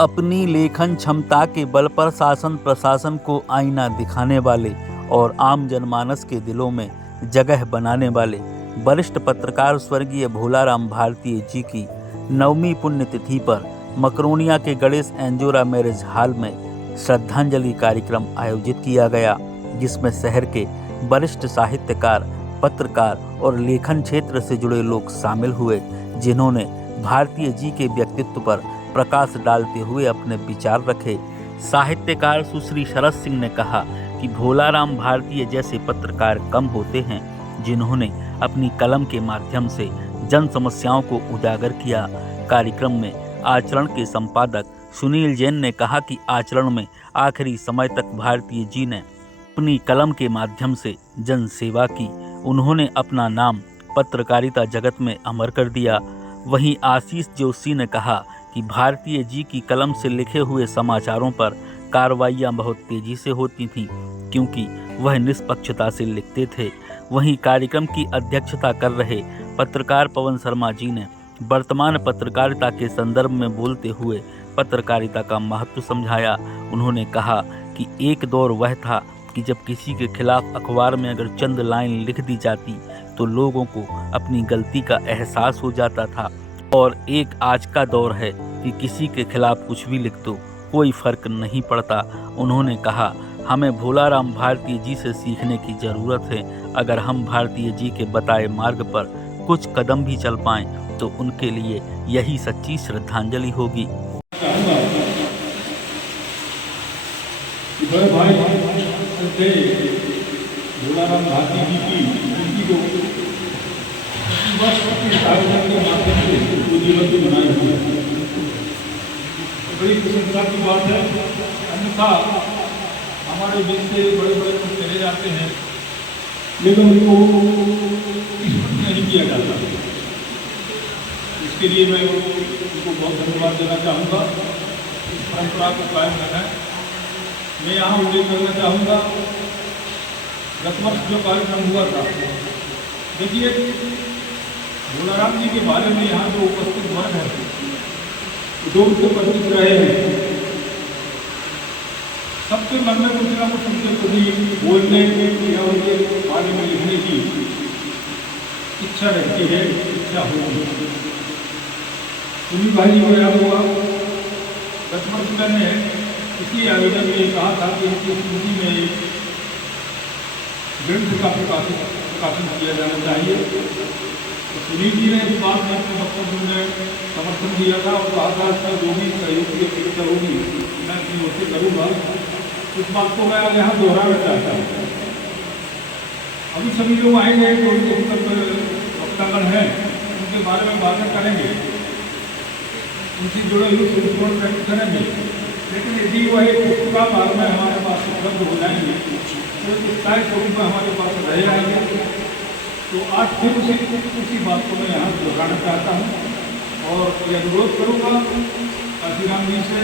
अपनी लेखन क्षमता के बल पर शासन प्रशासन को आईना दिखाने वाले और आम जनमानस के दिलों में जगह बनाने वाले वरिष्ठ पत्रकार स्वर्गीय भोलाराम भारतीय जी की 9वीं पुण्यतिथि पर मकरोनिया के गणेश एंजोरा मैरिज हॉल में श्रद्धांजलि कार्यक्रम आयोजित किया गया, जिसमें शहर के वरिष्ठ साहित्यकार, पत्रकार और लेखन क्षेत्र से जुड़े लोग शामिल हुए, जिन्होंने भारतीय जी के व्यक्तित्व पर प्रकाश डालते हुए अपने विचार रखे। साहित्यकार सुश्री शरद सिंह ने कहा कि भोलाराम भारतीय जैसे पत्रकार कम होते हैं जिन्होंने अपनी कलम के माध्यम से जन समस्याओं को उजागर किया। कार्यक्रम में आचरण के संपादक सुनील जैन ने कहा कि आचरण में आखिरी समय तक भारतीय जी ने अपनी कलम के माध्यम से जन सेवा की। उन्होंने अपना नाम पत्रकारिता जगत में अमर कर दिया। वहीं आशीष जोशी ने कहा कि भारतीय जी की कलम से लिखे हुए समाचारों पर कार्रवाइयाँ बहुत तेजी से होती थीं, क्योंकि वह निष्पक्षता से लिखते थे। वहीं कार्यक्रम की अध्यक्षता कर रहे पत्रकार पवन शर्मा जी ने वर्तमान पत्रकारिता के संदर्भ में बोलते हुए पत्रकारिता का महत्व समझाया। उन्होंने कहा कि एक दौर वह था कि जब किसी के खिलाफ अखबार में अगर चंद लाइन लिख दी जाती तो लोगों को अपनी गलती का एहसास हो जाता था, और एक आज का दौर है कि किसी के खिलाफ कुछ भी लिख दो, कोई फर्क नहीं पड़ता। उन्होंने कहा, हमें भोलाराम भारतीय जी से सीखने की ज़रूरत है। अगर हम भारतीय जी के बताए मार्ग पर कुछ कदम भी चल पाएं तो उनके लिए यही सच्ची श्रद्धांजलि होगी। भोलाराम भारती जी की जिंदगी को जीवन बनाई हुई है, बड़ी प्रशंसा की बात है। अन्यथा हमारे देश से बड़े बड़े लोग चले जाते हैं, लेकिन उनको स्मरण नहीं किया जाता। इसके लिए मैं उनको बहुत धन्यवाद देना चाहूँगा। इस परंपरा को कायम रखना। मैं यहाँ उल्लेख करना चाहूँगा, गत वर्ष जो कार्यक्रम हुआ था, देखिए भोलाराम जी के बारे में यहाँ जो उपस्थित वर्ग है, जो उनसे परिचित रहे हैं, सबके मन में कुछ ना कुछ उनके प्रति बोलने या उनके बारे में लिखने की इच्छा रहती है, इच्छा होगी। सुनील भाई जी को याद होगा, गत वर्ष मैंने इसी आयोजन में कहा था कि इनकी स्मृति में ग्रंथ का प्रकाशन किया जाना चाहिए। तो सुनील जी ने इस बात में अपने वक्तव्य में समर्थन दिया था और कहा था कि जो भी सहयोग की अपेक्षा होगी मैं अपनी ओर से करूँगा। इस बात को मैं यहाँ दोहराना चाहता हूँ। अभी सभी लोग आएंगे जो उनके वक्तागण हैं, उनके बारे में बातें करेंगे, उनसे जुड़े हुए संस्करण व्यक्त करेंगे, लेकिन यदि वह एक पुस्तक मार्ग में हमारे पास उपलब्ध हो जाएंगे तो स्थायी स्वरूप में हमारे पास रह जाएंगे। तो आज फिर उसी बात को मैं यहाँ दोहराना चाहता हूँ और यह अनुरोध करूँगा काशीराम जी से,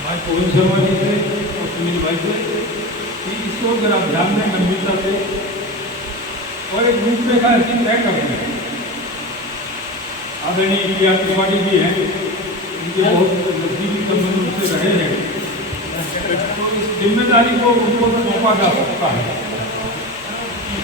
भाई पवन शर्मा जी से और सुनील भाई से कि इसको जरा ध्यान में गंभीरता से और एक रूपरेखा ऐसी तय करते हैं। आदरणीय प्रिया त्रिपाठी जी हैं, उनके बहुत नजदीकी संबंध उनसे रहे हैं, तो इस जिम्मेदारी को उनको सौंपा जा सकता है।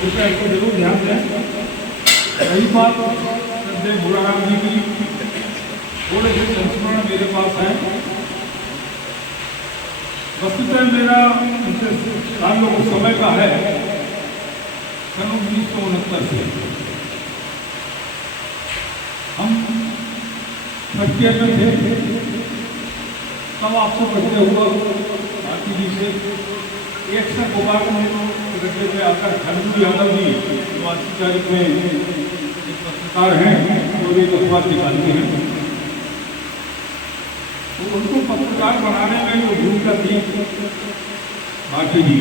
कृपया इसको जरूर ध्यान दें। रही बात श्रद्धेय भोलाराम जी की, थोड़े से संस्मरण मेरे पास हैं। वस्तुतः मेरा उनसे सालों को समय का है, सन 1969 से हम फर्स्ट ईयर में थे, तब आपसे परिचय हुआ भारती जी से। एक से गोपाल गड्ढे में आकर खंडू यादव जी जो आज की तारीख में एक पत्रकार हैं और एक अखबार निकालते हैं, तो उनको पत्रकार बनाने में जो भूमिका थी भारती जी,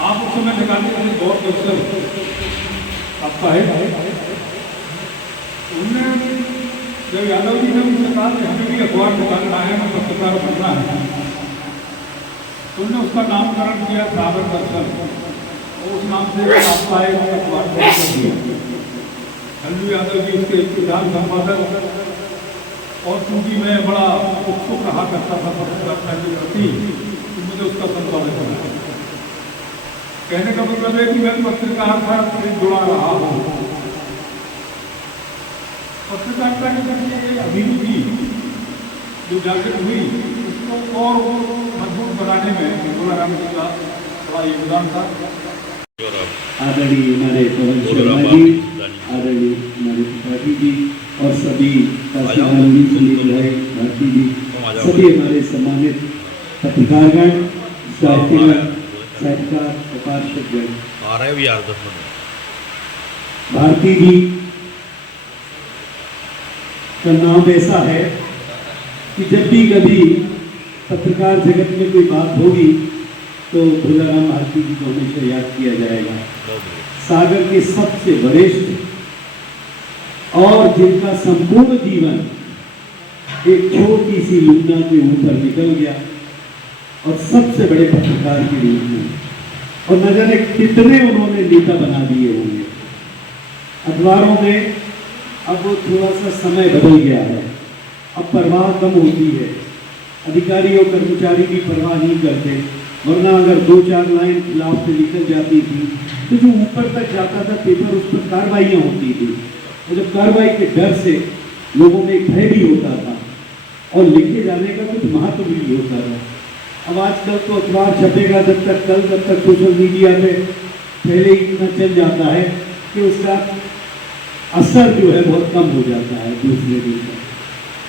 आप उस समय निकालते थे गौर कौशल आपका है। उनने जब यादव जी ने उनसे कहा कि हमें भी अखबार निकालना है, हमें पत्रकार बनना है, तो उन्होंने उसका नामकरण किया सागर दर्शन, और उस नाम से आपका एक अखबार कर दिया। खंडू यादव जी उसके प्रधान संपादक और चूँकि मैं बड़ा उत्सुक रहा करता था पत्रकारिता के प्रति, तो मुझे उसका संपादन करना। कहने का मतलब है कि मैं पत्रकारिता से जुड़ा रहा हूँ। पत्रकारिता के प्रति अभिरुचि जो जागृत हुई, उसको और मजबूत बनाने में भोलाराम जी का बड़ा योगदान था। आदरणीय हमारे पवन शर्मा जी, आदरणीय हमारे त्रिपाठी जी और सभी भारती जी, सभी हमारे सम्मानित पत्रकारगण, साहित्यकार, प्रकाशकगण, भारती जी का नाम ऐसा है कि जब भी कभी पत्रकार जगत में कोई बात होगी तो भोलाराम भारती जी को हमेशा याद किया जाएगा। सागर के सबसे वरिष्ठ और जिनका संपूर्ण जीवन एक छोटी सी लुना के ऊपर निकल गया और सबसे बड़े पत्रकार के रूप में, और न जाने कितने उन्होंने नेता बना दिए होंगे। अखबारों में अब वो थोड़ा सा समय बदल गया है, अब परवाह कम होती है, अधिकारी और कर्मचारी भी परवाह नहीं करते, वरना अगर 2-4 लाइन खिलाफ से निकल जाती थी तो जो ऊपर तक जाता था पेपर, उस पर कार्रवाइयाँ होती थी, और जब कार्रवाई के डर से लोगों में एक भय भी होता था और लिखे जाने का कुछ महत्व भी होता था। अब आजकल तो अखबार छपेगा जब तक सोशल मीडिया पे पहले ही इतना चल जाता है कि उसका असर जो है बहुत कम हो जाता है दूसरे दिन का।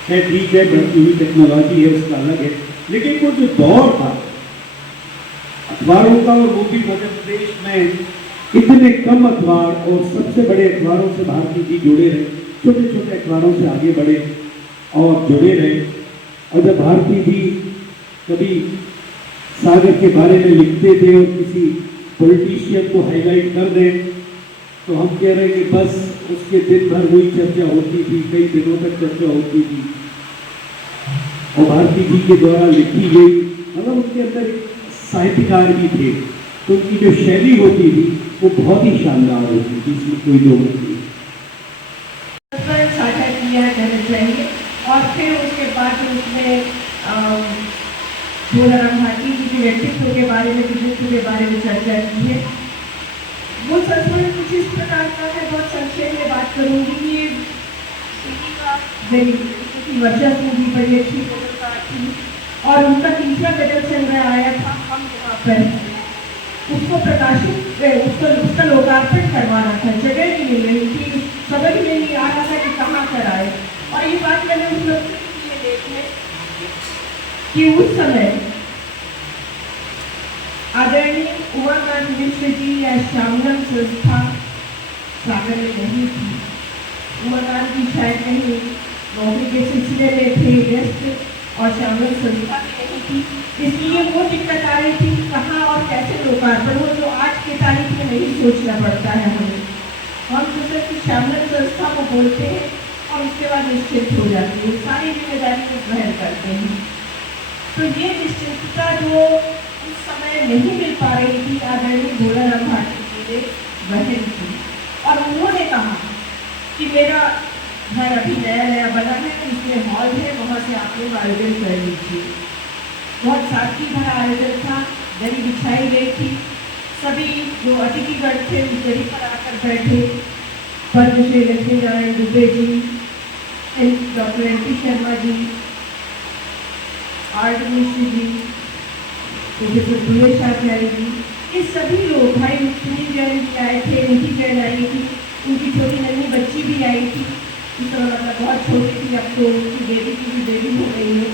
खैर ठीक है, बढ़ती हुई टेक्नोलॉजी है, उसका अलग है, लेकिन वो जो दौर था अखबारों का, और वो भी मध्य प्रदेश में इतने कम अखबार और सबसे बड़े अखबारों से भारती जी जुड़े रहे, छोटे छोटे अखबारों से आगे बढ़े और जुड़े रहे। और जब भारती जी कभी सागर के बारे में लिखते थे और किसी पॉलिटिशियन को हाईलाइट कर दें तो हम कह रहे हैं कि बस उसके दिन भर वही चर्चा होती थी, कई दिनों तक चर्चा होती थी। और भारती जी के द्वारा लिखी गई, मतलब उनके अंदर साहित्यकार भी थे, तो उनकी जो शैली होती थी वो बहुत ही शानदार होती थी, इसमें कोई दो नहीं। साझा किया जाना चाहिए और फिर उसके बाद उसमें भोलाराम भारती जी के व्यक्तित्व के बारे में, विजयत्व के बारे में चर्चा की है। वो संस्मरण कुछ इस प्रकार का है, बहुत संक्षेप में बात करूंगी। ये वर्षा सिंह जी बड़ी अच्छी पत्रकार थी और उनका तीसरा गजल संग्रह आया था हम यहाँ पर, उसको प्रकाशित उसका लोकार्पण करवाना था, जगह नहीं मिल रही थी, समझ में नहीं आ रहा था कि कहाँ कराए। और ये बात मैंने उस वक्त की है देखने कि उस समय आदरणीय उमाकांत मिश्र जी या श्यामलन संस्था सागर में नहीं थी। उमाकांत जी शायद कहीं नौकरी के सिलसिले में थे व्यस्त और श्यामलन संस्था भी नहीं थी, इसलिए वो दिक्कत आ रही थी कहाँ और कैसे लोकार्पण हो, जो आज के तारीख में नहीं सोचना पड़ता है हमें। हम तो सिर्फ श्यामलन संस्था को बोलते हैं और उसके बाद निश्चित हो जाती है, सारी जिम्मेदारी को ग्रहण करते हैं। तो ये निश्चितता जो उस समय नहीं मिल पा रही थी, आदरणीय भोलाराम भारती जी ने वहन की और उन्होंने कहा कि मेरा घर अभी नया नया बना है, इसमें हॉल है, वहाँ से आप लोग आयोजन कर लीजिए। बहुत सादगी भरा आयोजन था, दरी बिछाई गई थी, सभी जो अतिथिगण थे उस दरी पर आकर बैठे। Padmashri Lakshmi Narayan Dubey ji, doctor NP. Sharma ji, art Mishra ji, professor भूलेश आचार्य जी, ये सभी लोग, भाई सुनील जैन जी आए थे, निधि जैन आई थी, उनकी छोटी नन्ही बच्ची भी आई थी, इस समय मतलब बहुत छोटी थी, अब तो उनकी बेटी की भी बेटी हो गई है,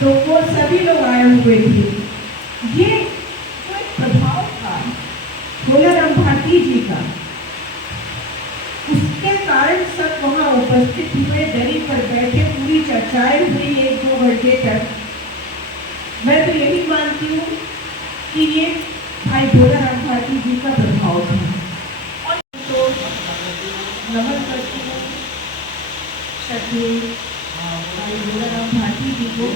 तो वो सभी लोग आए हुए थे। ये जो एक प्रभाव था भोलाराम भारती जी का, उसके कारण सब वहाँ उपस्थित हुए, दरी पर बैठे, पूरी चर्चाएं हुई 1-2 घंटे तक। मैं तो यही मानती हूँ कि ये भाई भोलाराम भारती जी का प्रभाव था। और तो नमन करती हूँ श्रद्धेय भाई भोलाराम भारती जी को।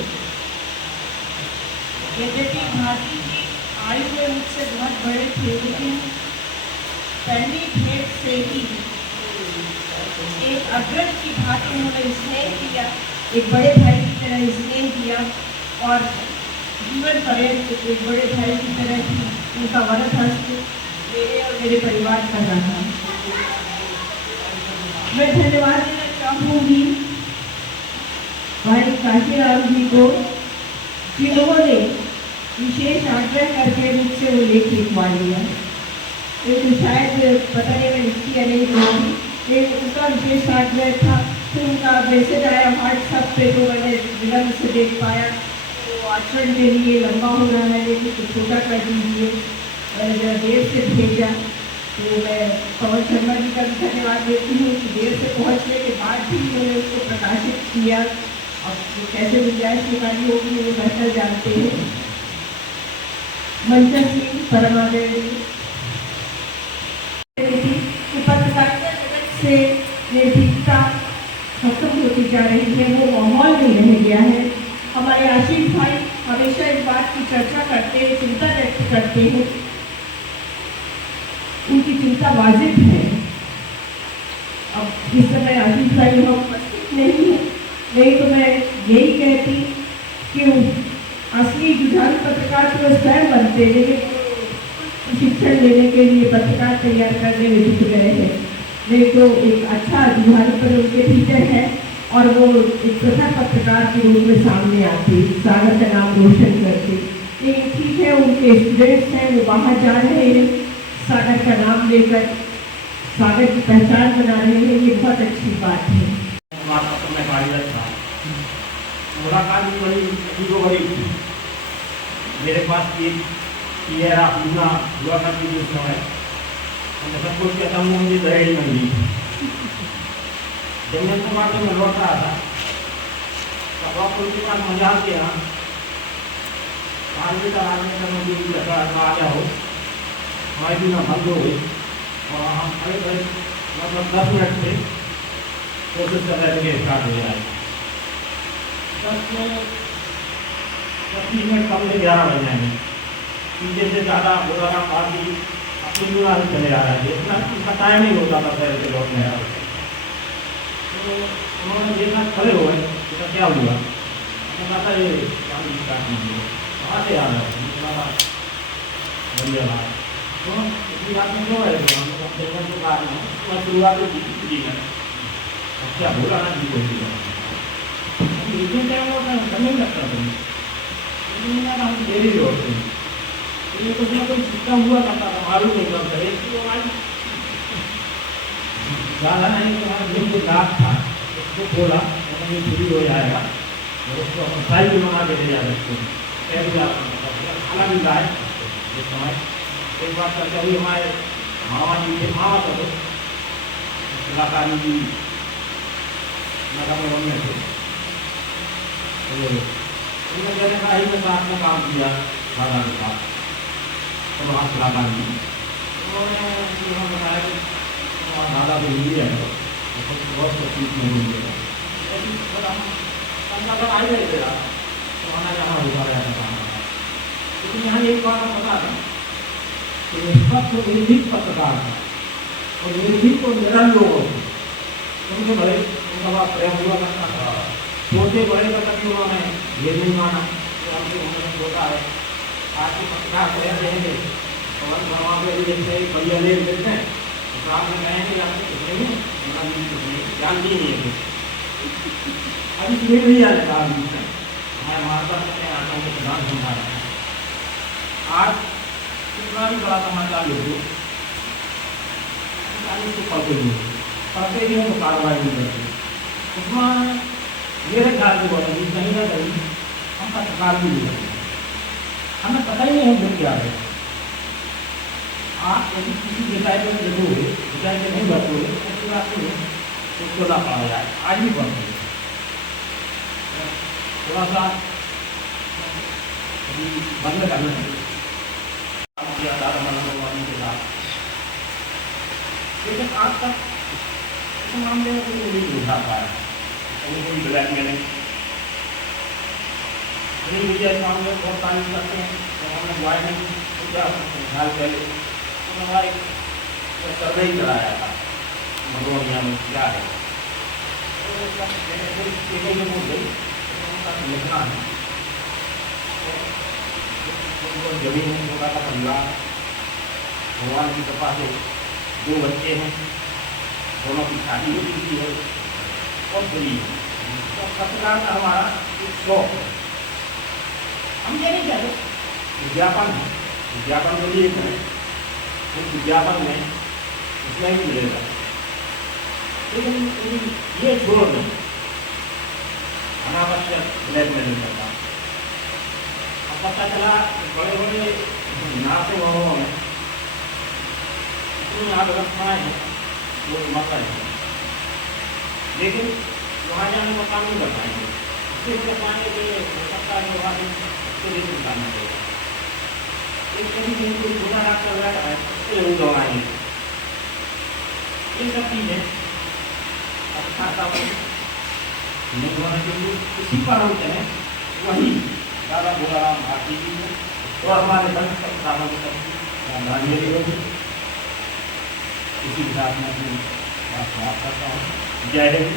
यद्यपि भारती जी आयु में मुझसे बहुत बड़े थे, लेकिन पहली भेंट से ही एक अग्रज की भांति उन्होंने स्नेह किया एक बड़े भाई की तरह स्नेह दिया और जीवन पर्यंत एक बड़े भाई की तरह ही उनका वरद हस्त मेरे और मेरे परिवार का रहा। मैं धन्यवाद देना चाहूँगी भाई काशीराम जी को, जिन्होंने विशेष आग्रह करके मुझसे वो लेख लिखवा लिया। तो शायद पता नहीं मैं लिखती या नहीं लिखती, लेकिन उनका विशेष आग्रह था। फिर उनका मैसेज आया व्हाट्सएप पे, तो मैंने विलम्ब से देख पाया। तो आचरण के लिए लंबा हो रहा है, लेकिन कुछ छोटा कर दीजिए। मैंने जरा देर से भेजा, तो मैं पवन शर्मा जी का भी धन्यवाद देती हूँ कि देर से पहुँचने के बाद भी उन्होंने उसको प्रकाशित किया। अब कैसे गुंजाइश निकाली होगी वो बेहतर जानते हैं। मंचन सिंह परमादेवी पत्रकारिता जगत से निर्भीकता खत्म होती जा रही है, वो माहौल नहीं रह गया है। हमारे आशीष भाई हमेशा इस बात की चर्चा करते हैं, चिंता व्यक्त करते हैं। उनकी चिंता वाजिब है। अब इस समय आशीष भाई हम उपस्थित नहीं है, नहीं तो मैं यही कहती कि असली जुझारू पत्रकार तो स्वयं बनते, लेकिन शिक्षण लेने के लिए पत्रकार तैयार करने में जुट गए हैं। नहीं तो एक अच्छा जुझारू पर उनके भीतर है और वो एक प्रथा पत्रकार के रूप में सामने आते, सागर का नाम रोशन करते। लेकिन ठीक है, उनके स्टूडेंट्स हैं, वो बाहर जा रहे हैं सागर का नाम लेकर, सागर की पहचान बना रहे हैं। ये बहुत अच्छी बात है। मुलाकात भी बड़ी थी। मेरे पास एक किया पूरा हुआ था कि उस समय मैं सब कुछ कहता हूँ, मुझे दहेज में मिली। जब मैं तो मार्केट में लौट रहा था, तब आप उनके पास मजाक के यहाँ आगे का आगे का मुझे लगा आ गया हो, हमारी भी ना भंग हो गई और हम खड़े खड़े मतलब 10 मिनट से कोशिश कर रहे थे कि स्टार्ट हो जाए। 10 मिनट कम से 11 बज जाएंगे। पीछे से ज़्यादा बोला था पार्टी अपनी दुनिया से चले आ रहा है, इतना उसका टाइम नहीं होता था शहर के लौटने आ रहा। तो उन्होंने देखना खड़े हो गए, इसका क्या हुआ। मैंने कहा था ये पानी स्टार्ट नहीं हुआ, कहाँ से आ रहा है, इतना था बढ़िया बात। तो इतनी बात में क्यों है, हम लोग देखने के बाद में शुरुआत जी में क्या बोला ना जी कोई इतने टाइम होता है समय लगता था, लेकिन हम देरी होते हैं। ये कुछ ना कुछ सीखा हुआ करता था, मालूम नहीं कब करे ज़्यादा नहीं। तो हमारा जो लाभ था उसको खोला, तो ये फ्री हो जाएगा और उसको हम फ्राई भी बना के ले जा सकते हैं। खाना भी लाए इस समय। एक बात करते हुए हमारे मामा जी के मामा तो कलाकारी जी नगर में थे, तो उन्होंने कहने का ही मैं साथ में काम किया दादा के साथ, तो वहाँ कलाकार जी उन्होंने बताया कि दादा को हिंदी है तो बहुत कुछ सीखने को मिलेगा। हम आ ही रहे थे तो आना जाना होता रहता था। लेकिन यहाँ एक बात हम बता दें कि निष्पक्ष निर्भीक पत्रकार था और निर्भीक और निरल लोग होते, उनके भले उनका बड़ा प्रेम हुआ करता था। छोटे बड़े का कभी उन्होंने ये नहीं माना कि हमसे उन्होंने छोटा है। आज के पत्रकार प्रेम रहेंगे तो हम वहाँ पर जैसे बढ़िया ले लेते हैं तो आप में कहेंगे आपको कुछ नहीं है, जानती नहीं है। अभी सुनील भी आ जाता है, हमारे महात्मा ने आटों के प्रधान समझा रहा है। आज कितना भी बड़ा समाचार लिखो, उसको पढ़ते ही तो कार्रवाई नहीं करते। उसमें मेरे ख्याल से बोलेंगे कहीं ना कहीं हम पत्रकार भी नहीं करते, हमें पता ही नहीं हम घूम क्या रहे। आप यदि किसी विषय को देखोगे, विषय से नहीं बचोगे, ऐसी बात नहीं है उसको ना पढ़ा जाए। आज भी पढ़ते थोड़ा सा बंद करना चाहिए के साथ। लेकिन आज तक इस मामले में कोई नहीं उठा पाया, कोई ब्लैकमेलिंग नहीं। मीडिया इस मामले में बहुत तारीफ करते हैं, तो हमने ज्वाइनिंग क्या ख्याल पहले तो हमारा एक सर्वे ही कराया था भगवानिया में क्या है। लिखना है जमीन छोटा सा परिवार, भगवान की कृपा से 2 बच्चे हैं, दोनों की शादी हो चुकी है और गरीब है। तो पत्रकार का हमारा एक शौक है। हम ये नहीं कहते विज्ञापन है, विज्ञापन के लिए करें उस विज्ञापन में उसमें भी मिलेगा, लेकिन ये छोड़ो नहीं अनावश्यक ब्लैकमेलिंग करना। अब पता चला बड़े बड़े नाते वालों में इतनी व्यवस्थाएँ हैं वो मत है, लेकिन वहाँ जाने का काम नहीं कर पाएंगे। इससे पाने के लिए हो सकता है वहाँ उसके लिए निकालना पड़ेगा। एक कभी कहीं कोई छोटा डॉक्टर बैठा है उसको जरूर दौड़ाएंगे। ये सब चीज़ें अच्छा नहीं होना चाहिए। इसी पर हम कहें वही दादा भोलाराम भारती जी हैं और हमारे दंत पत्रकारों की श्रद्धांजलि होगी। इसी के साथ मैं अपनी बात समाप्त करता हूँ। जय हिंद।